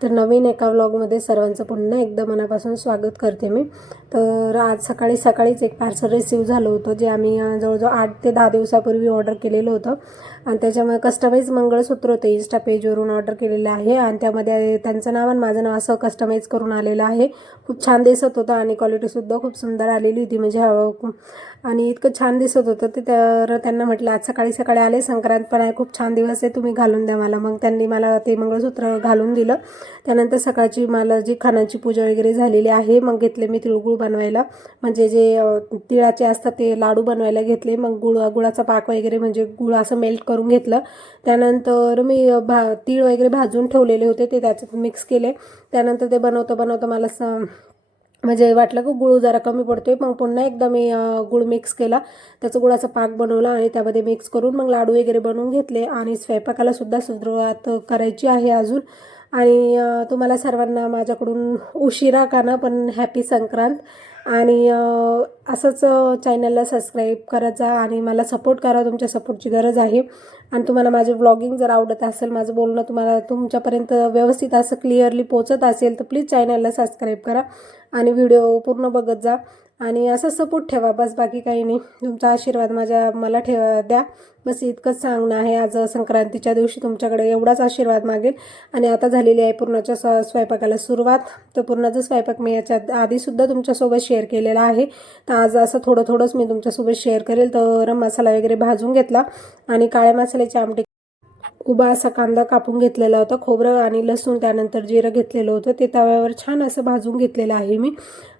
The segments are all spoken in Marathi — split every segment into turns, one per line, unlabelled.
तर नवीन एका व्लॉगमध्ये सर्वांचं पुन्हा एकदा मनापासून स्वागत करते मी. तर आज सकाळी सकाळीच एक पार्सल रिसीव झालं होतं जे आम्ही जवळजवळ आठ ते दहा दिवसापूर्वी ऑर्डर केलेलं होतं. आणि त्याच्यामुळे कस्टमाईज मंगळसूत्र होते. इन्स्टा पेजवरून ऑर्डर केलेलं आहे आणि त्यामध्ये त्यांचं नाव आणि माझं नाव असं कस्टमाइज करून आलेलं आहे. खूप छान दिसत होतं आणि क्वालिटीसुद्धा खूप सुंदर आलेली होती. म्हणजे आणि इतकं छान दिसत होतं. ते तर त्यांना म्हटलं आज सकाळी सकाळी आले संक्रांत पण आहे. खूप छान दिवस आहे. तुम्ही घालून द्या मला. मग त्यांनी मला ते मंगळसूत्र घालून दिलं. त्यानंतर सकाळची मला जी खानाची पूजा वगैरे झालेली आहे मग घेतले मी तिळगुळ बनवायला. म्हणजे जे तिळाचे असतात ते लाडू बनवायला घेतले. मग गुळ गुळाचा पाक वगैरे म्हणजे गुळ असं मेल्ट करून घेतलं. त्यानंतर मी भा तीळ वगैरे भाजून ठेवलेले होते. ते त्याच्यात मिक्स केले. त्यानंतर ते बनवता बनवता मला स म्हणजे वाटलं की गुळ जरा कमी पडतोय. मग पुन्हा एकदा मी गुळ मिक्स केला. त्याचा गुळाचा पाक बनवला आणि त्यामध्ये मिक्स करून मग लाडू वगैरे बनवून घेतले. आणि स्वयंपाकाला सुद्धा सुरुवात करायची आहे अजून. आणि तुम्हाला सर्वांना माझ्याकडून उशिरा का ना पण हॅपी संक्रांत. आणि असंच चॅनलला सबस्क्राईब करत जा आणि मला सपोर्ट करा. तुमच्या सपोर्टची गरज आहे. आणि तुम्हाला माझे व्लॉगिंग जर आवडत असेल माझं बोलणं तुम्हाला तुमच्यापर्यंत व्यवस्थित असं क्लिअरली पोचत असेल तर प्लीज चॅनलला सबस्क्राईब करा आणि व्हिडिओ पूर्ण बघत जा. आणि असं सपोर्ट ठेवा बस बाकी काही नाही. तुमचा आशीर्वाद माझ्या मला ठेवा द्या. बस इतकंच सांगणं आहे. आज संक्रांतीच्या दिवशी तुमच्याकडे एवढाच आशीर्वाद मागेल. आणि आता झालेली आहे पूर्णाच्या स्व स्वयंपाकाला सुरुवात. तर पूर्णाचा स्वयंपाक मी याच्या आधीसुद्धा तुमच्यासोबत शेअर शेअर केलेला आहे. तर आज असं थोडं थोडंच मी तुमच्यासोबत शेअर करेल. तर मसाला वगैरे भाजून घेतला आणि काळ्या मसाल्याची आमटी उभा असा कांदा कापून घेतलेला होता. खोबरं आणि लसूण त्यानंतर जिरं घेतलेलं होतं. ते तव्यावर छान असं भाजून घेतलेलं आहे मी.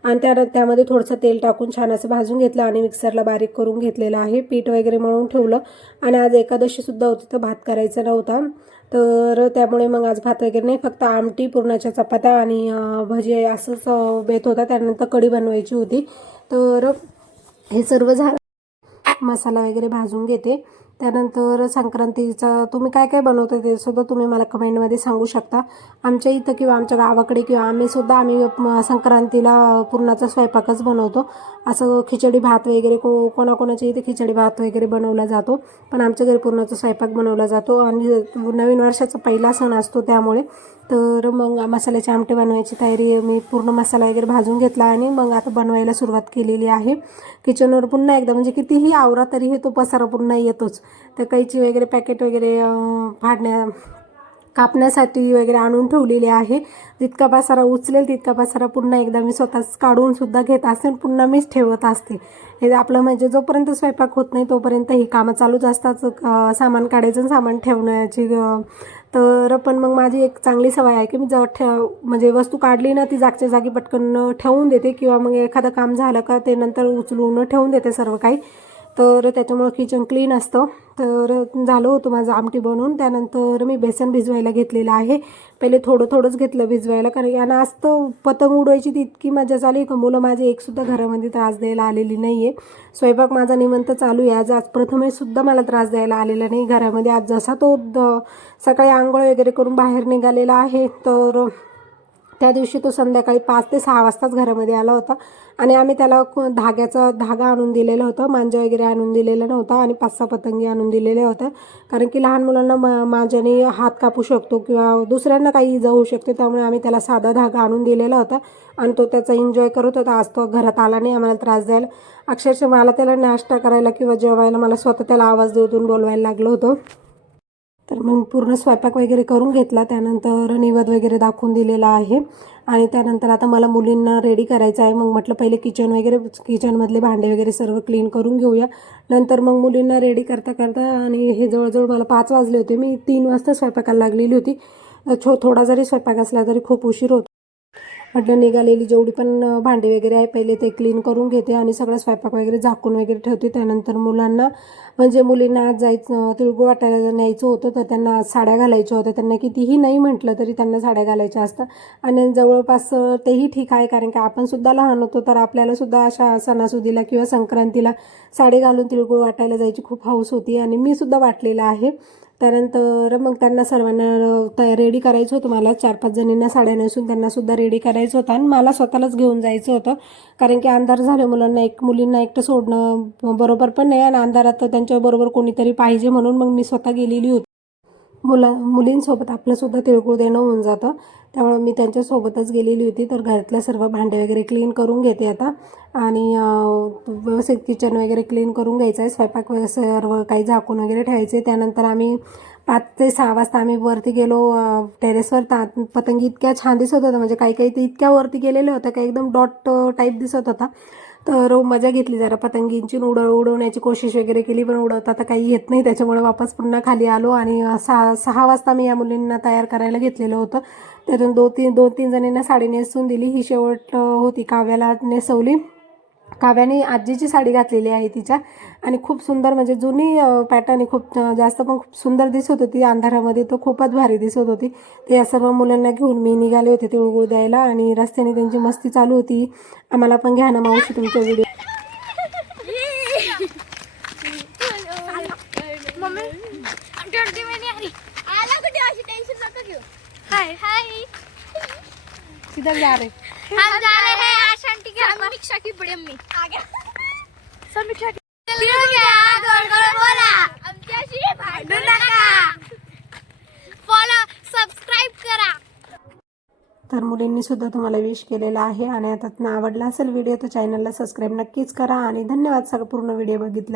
आणि त्या त्यामध्ये थोडंसं तेल टाकून छान असं भाजून घेतलं आणि मिक्सरला बारीक करून घेतलेलं आहे. पीठ वगैरे मळून ठेवलं. आणि आज एकादशीसुद्धा होती तर भात करायचा नव्हता. तर त्यामुळे मग आज भात वगैरे नाही फक्त आमटी पुरणाच्या चपात्या आणि भजे भजी असंच बेत होता. त्यानंतर कढी बनवायची होती. तर हे सर्व झालं. मसाला वगैरे भाजून घेते. त्यानंतर संक्रांतीचा तुम्ही काय काय बनवता ते सुद्धा तुम्ही मला कमेंटमध्ये सांगू शकता. आमच्या इथं किंवा आमच्या गावाकडे किंवा आम्ही सुद्धा आम्ही संक्रांतीला पुरणाचा स्वयंपाकच बनवतो. असं खिचडी भात वगैरे को कोणाकोणाच्या इथे खिचडी भात वगैरे बनवला जातो. पण आमच्या घरी पुरणाचा स्वयंपाक बनवला जातो. आणि नवीन वर्षाचा पहिला सण असतो त्यामुळे तर मग मसाल्याचे आमटे बनवायची तयारी मी पूर्ण मसाला वगैरे भाजून घेतला आणि मग आता बनवायला सुरुवात केलेली आहे. किचनवर पुन्हा एकदा म्हणजे कितीही आवरा तरीही तो पसारा पुन्हा येतोच. तर कैची वगैरे पॅकेट वगैरे फाडण्या कापण्यासाठी वगैरे आणून ठेवलेली आहे. जितका पसारा उचलेल तितका पसारा पुन्हा एकदा मी स्वतःच काढून सुद्धा घेत असते आणि पुन्हा मीच ठेवत असते. हे आपलं म्हणजे जोपर्यंत स्वयंपाक होत नाही तोपर्यंत ही कामं चालूच असतात. सामान काढायचं आणि सामान ठेवण्याची तर पण मग माझी एक चांगली सवय आहे की मी जर ठेव म्हणजे वस्तू काढली ना ती जागच्या जागी पटकन ठेवून देते किंवा मग एखादं काम झालं का ते नंतर उचलून ठेवून देते सर्व काही. तर त्याच्यामुळं किचन क्लीन असतं. तर झालं होतं माझं आमटी बनवून. त्यानंतर मी बेसन भिजवायला घेतलेलं आहे. पहिले थोडं थोडंच घेतलं भिजवायला. कारण याना आज तर पतंग उडवायची ती इतकी मजा झाली आहे का मुलं माझे एकसुद्धा घरामध्ये त्रास द्यायला आलेली नाही आहे स्वयंपाक माझा निमंत चालू आहे. आज आज प्रथमेशसुद्धा मला त्रास द्यायला आलेला नाही. घरामध्ये आज जसा तो सकाळी आंघोळ वगैरे करून बाहेर निघालेला आहे. तर त्या दिवशी तो संध्याकाळी पाच ते सहा वाजताच घरामध्ये आला होता. आणि आम्ही त्याला धाग्याचा धागा आणून दिलेलं होतं मांजा वगैरे आणून दिलेलं नव्हतं आणि पाच सहा पतंगी आणून दिलेल्या होत्या. कारण की लहान मुलांना मा मांजाने हात कापू शकतो किंवा दुसऱ्यांना काही इजा होऊ शकते त्यामुळे आम्ही त्याला साधा धागा आणून दिलेला होता. आणि तो त्याचा एन्जॉय करत होता. आज तो घरात आला नाही आम्हाला त्रास द्यायला. अक्षरशः मला त्याला नाश्ता करायला किंवा जेवायला मला स्वतः त्याला आवाज देऊन बोलवायला लागलं होतं. तर मग पूर्ण स्वयंपाक वगैरे करून घेतला. त्यानंतर निवद वगैरे दाखवून दिलेला आहे. आणि त्यानंतर आता मला मुलींना रेडी करायचं आहे. मग म्हटलं पहिले किचन वगैरे किचनमधले भांडे वगैरे सर्व क्लीन करून घेऊया. नंतर मग मुलींना रेडी करता करता आणि हे जवळजवळ मला पाच वाजले होते. मी तीन वाजता स्वयंपाकाला लागलेली होती. छो थोडा जरी स्वयंपाक असला तरी खूप उशीर होतो. म्हटलं निघालेली जेवढी पण भांडी वगैरे आहे पहिले ते क्लीन करून घेते आणि सगळं स्वयंपाक वगैरे झाकून वगैरे ठेवते. त्यानंतर मुलांना म्हणजे मुलींना आज जायचं तिळगुळ वाटायला न्यायचं होतं तर त्यांना साड्या घालायच्या होत्या. त्यांना कितीही नाही म्हटलं तरी त्यांना साड्या घालायच्या असतात. आणि जवळपास तेही ठीक आहे कारण की आपण सुद्धा लहान होतो तर आपल्याला सुद्धा अशा सणासुदीला किंवा संक्रांतीला साडी घालून तिळगुळ वाटायला जायची खूप हौस होती. आणि मी सुद्धा वाटलेलं आहे त्यानंतर मग त्यांना सर्वांना तया रेडी करायचं होतं. मला चार पाच जणींना साड्या नेसून त्यांनासुद्धा रेडी करायचं होतं. आणि मला स्वतःलाच घेऊन जायचं होतं. कारण की अंधार झाले मुलांना एक मुलींना एकटं सोडणं बरोबर पण नाही. आणि अंधारात त्यांच्याबरोबर कोणीतरी पाहिजे म्हणून मग मी स्वतः गेलेली होती. मुला मुलींसोबत आपलंसुद्धा तिळगुळ देणं होऊन जातं. त्यामुळे मी त्यांच्यासोबतच गेलेली होती. तर घरातल्या सर्व भांडे वगैरे क्लीन करून घेते आता. आणि व्यवस्थित किचन वगैरे क्लीन करून घ्यायचं आहे स्वयंपाक वगैरे सर्व काही झाकून वगैरे ठेवायचे त्यानंतर आम्ही पाच ते सहा वाजता आम्ही वरती गेलो टेरेसवर ता पतंगी इतक्या छान दिसत होत्या म्हणजे काही काही ते इतक्या वरती गेलेले होत्या का एकदम डॉट टाईप दिसत होता. तर मजा घेतली जरा पतंगींची उड उडवण्याची कोशिश वगैरे केली पण उडवता तर काही येत नाही. त्याच्यामुळे वापस पुन्हा खाली आलो आणि सहा सहा वाजता मी या मुलींना तयार करायला घेतलेलं होतं. त्यातून दोन तीन दोन तीन जणींना साडी नेसून दिली. ही शेवट होती काव्याला नेसवली. काव्याने आजीची साडी घातलेली आहे तिच्या. आणि खूप सुंदर म्हणजे जुनी पॅटर्न आहे. खूप जास्त पण खूप सुंदर दिसत होती. अंधारामध्ये तर खूपच भारी दिसत होती. तर या सर्व मुलांना घेऊन मी निघाले होते तिळगुळ द्यायला. आणि रस्त्याने त्यांची मस्ती चालू होती. आम्हाला पण घ्या ना मावशी तुमच्या व्हिडिओ
मम्मी ट्वेंटी मिनिट आली. आला कुठे? अशी टेंशन नका घेऊ. हाय. हाय.
किधर जा रे?
हम जा रहे हैं समीक्षा की बड़ी अम्मी आ गया समीक्षा की गोड गोड बोला। आमच्याशी भांडू नका। फॉलो सबस्क्राईब करा।
तर मुलींनी सुद्धा तुम्हाला विश केलेला आहे आणि आता आवडला असेल व्हिडिओ तर चॅनलला सबस्क्राईब नक्कीच करा आणि धन्यवाद सगळं पूर्ण व्हिडिओ बघितलं